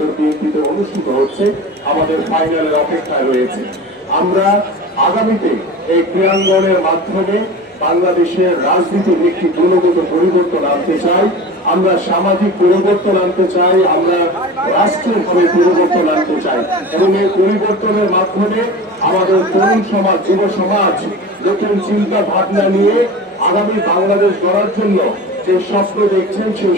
উত্তর বিএনপিতে অনুষ্ঠিত হচ্ছে, আমাদের ফাইনালের অপেক্ষায় রয়েছে। আমরা আগামীতে এই ক্রীড়াঙ্গনের মাধ্যমে বাংলাদেশের রাজনীতির একটি গুণগত পরিবর্তন আনতে চাই। আমরা সামাজিক পরিবর্তন আনতে চাই, আমরা রাষ্ট্রীয়ভাবে পরিবর্তন আনতে চাই। এবং এই পরিবর্তনের মাধ্যমে আমাদের তরুণ সমাজ, যুব সমাজ, নতুন চিন্তা ভাবনা নিয়ে আগামী বাংলাদেশ গড়ার জন্য যে স্বপ্ন দেখছেন, সেই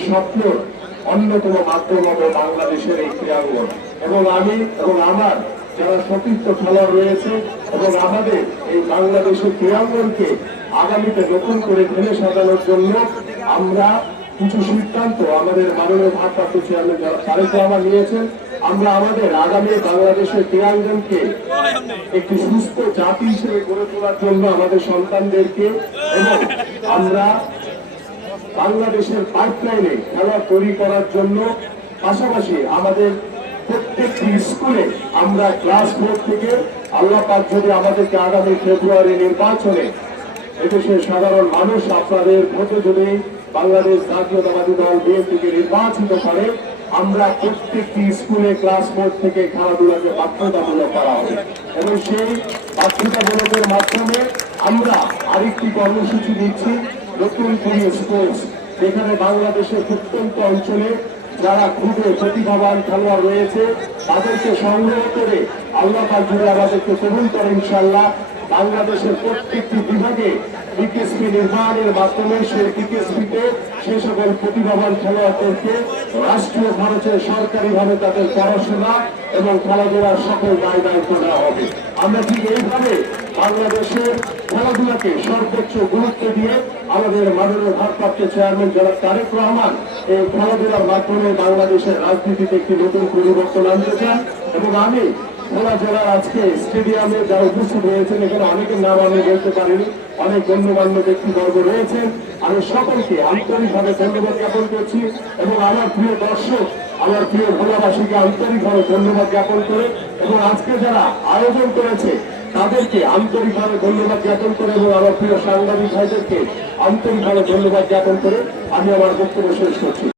স্বপ্নর অন্যতম মাধ্যম হবে বাংলাদেশের এই ক্রীড়াঙ্গন। এবং আমি এবং আমার যারা সতীর্থ খেলোয়াড় রয়েছে এবং আমাদের এই বাংলাদেশের ক্রীড়াঙ্গনকে আগামীতে নতুন করে ঢেলে সাজানোর জন্য আমরা কিছু সিদ্ধান্ত আমাদের মাননীয় ভারপ্রাপ্ত চেয়ারম্যান যারা তারেক রহমান নিয়েছেন। আমরা আমাদের আগামী বাংলাদেশের ক্রীড়াঙ্গনকে একটি সুস্থ জাতি হিসেবে গড়ে তোলার জন্য আমাদের সন্তানদেরকে এবং আমরা বাংলাদেশের পাইপলাইনে খেলা তৈরি করার জন্য পাশাপাশি আমাদের প্রত্যেকটি স্কুলে আমরা ক্লাস ফোর থেকে আল্লাহ পাক যদি আমাদেরকে আগামী ফেব্রুয়ারি নির্বাচনে এদেশের সাধারণ মানুষ আপনাদের ভোটে যদি বাংলাদেশ জাতীয়তাবাদী দল বিএনপিকে নির্বাচিত করে, আমরা প্রত্যেকটি স্কুলে ক্লাস ফোর থেকে খেলাধুলাকে বাধ্যতামূলক করা হবে। এবং সেই বাধ্যতামূলকের মাধ্যমে আমরা আরেকটি কর্মসূচি দিচ্ছি নতুন করে স্পোর্টস যেখানে বাংলাদেশের প্রত্যন্ত অঞ্চলে যারা খুবই প্রতিভাবান খেলোয়াড় রয়েছে, তাদেরকে সংগ্রহ করে আল্লাহ পাক আমাদেরকে কবুল করে ইনশাল্লাহ বাংলাদেশের প্রত্যেকটি বিভাগে বিকেএসপি নির্মাণের মাধ্যমে সেই বিকেএসপিতে সে সকল প্রতিভাবান খেলোয়াড়দেরকে রাষ্ট্রীয় খরচে সরকারিভাবে তাদের পড়াশোনা এবং খেলাধুলার সকল দায় দায়িত্ব দেওয়া হবে। আমরা ঠিক এইভাবে বাংলাদেশের খেলাধুলাকে সর্বোচ্চ গুরুত্ব দিয়ে আমাদের মাননীয় ভারপ্রাপ্ত চেয়ারম্যান জনাব তারেক রহমান এই খেলাধুলার মাধ্যমে বাংলাদেশের রাজনীতিতে একটি নতুন পরিবর্তন আনতে চান এবং আমি ভোলা জেলার আজকে স্টেডিয়ামে যারা উপস্থিত হয়েছেন, এখানে অনেকের নাম আমি বলতে পারিনি, অনেক গণ্যমান্য ব্যক্তিবর্গ রয়েছেন। আমি সকলকে আন্তরিকভাবে ধন্যবাদ জ্ঞাপন করছি এবং আমার প্রিয় দর্শক, আমার প্রিয় ভোলাবাসীকে আন্তরিকভাবে ধন্যবাদ জ্ঞাপন করে এবং আজকে যারা আয়োজন করেছে তাদেরকে আন্তরিকভাবে ধন্যবাদ জ্ঞাপন করে এবং আমার প্রিয় সাংবাদিক ভাইদেরকে আন্তরিকভাবে ধন্যবাদ জ্ঞাপন করে আমি আমার বক্তব্য শেষ করছি।